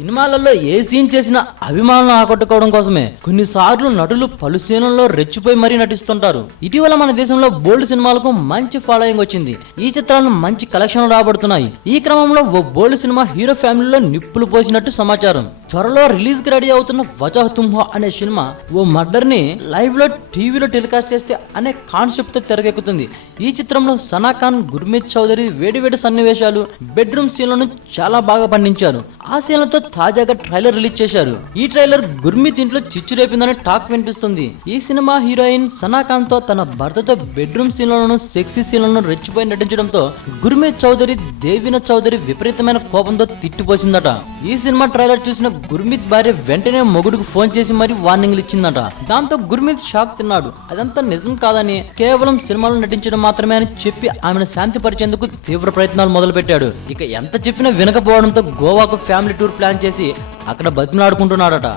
సినిమాలలో ఏ సీన్ చేసినా అభిమానులను ఆకట్టుకోవడం కోసమే కొన్నిసార్లు నటులు పలు సీన్లలో రెచ్చిపోయి మరీ నటిస్తుంటారు. ఇటీవల మన దేశంలో బోల్డ్ సినిమాలకు మంచి ఫాలోయింగ్ వచ్చింది. ఈ చిత్రాలను మంచి కలెక్షన్ రాబడుతున్నాయి. ఈ క్రమంలో ఓ బోల్డ్ సినిమా హీరో ఫ్యామిలీలో నిప్పులు పోసినట్టు సమాచారం. త్వరలో రిలీజ్ కి రెడీ అవుతున్న వజహ్ తుమ్ హో అనే సినిమా ఓ మర్డర్ ని లైవ్ లో టీవీలో టెలికాస్ట్ చేస్తే అనే కాన్సెప్ట్ తో తెరకెక్కుతుంది. ఈ చిత్రంలో సనా ఖాన్, గుర్మీత్ చౌదరి వేడివేడి సన్నివేశాలు, బెడ్రూమ్ సీన్లను చాలా బాగా పండించారు. ఆ సీన్లతో తాజాగా ట్రైలర్ రిలీజ్ చేశారు. ఈ ట్రైలర్ గుర్మీత్ ఇంట్లో చిచ్చు రేపిందని టాక్ వినిపిస్తుంది. ఈ సినిమా హీరోయిన్ సనా ఖాన్ తో తన భర్తతో బెడ్రూమ్ సీన్లను, సెక్సీ సీన్లను రెచ్చిపోయి నటించడంతో గుర్మీత్ చౌదరి, దేవినా చౌదరి విపరీతమైన కోపంతో తిట్టిపోసిందట. ఈ సినిమా ట్రైలర్ చూసిన గుర్మీత్ భార్య వెంటనే మొగుడుకు ఫోన్ చేసి మరీ వార్నింగ్లు ఇచ్చిందట. దాంతో గుర్మీత్ షాక్ తిన్నాడు. అదంతా నిజం కాదని, కేవలం సినిమాలో నటించడం మాత్రమే అని చెప్పి ఆమెను శాంతిపరిచేందుకు తీవ్ర ప్రయత్నాలు మొదలు పెట్టాడు. ఇక ఎంత చెప్పినా వినకపోవడంతో గోవాకు ఫ్యామిలీ టూర్ ప్లాన్ చేసి అక్కడ బతిమలాడుకుంటున్నాడట.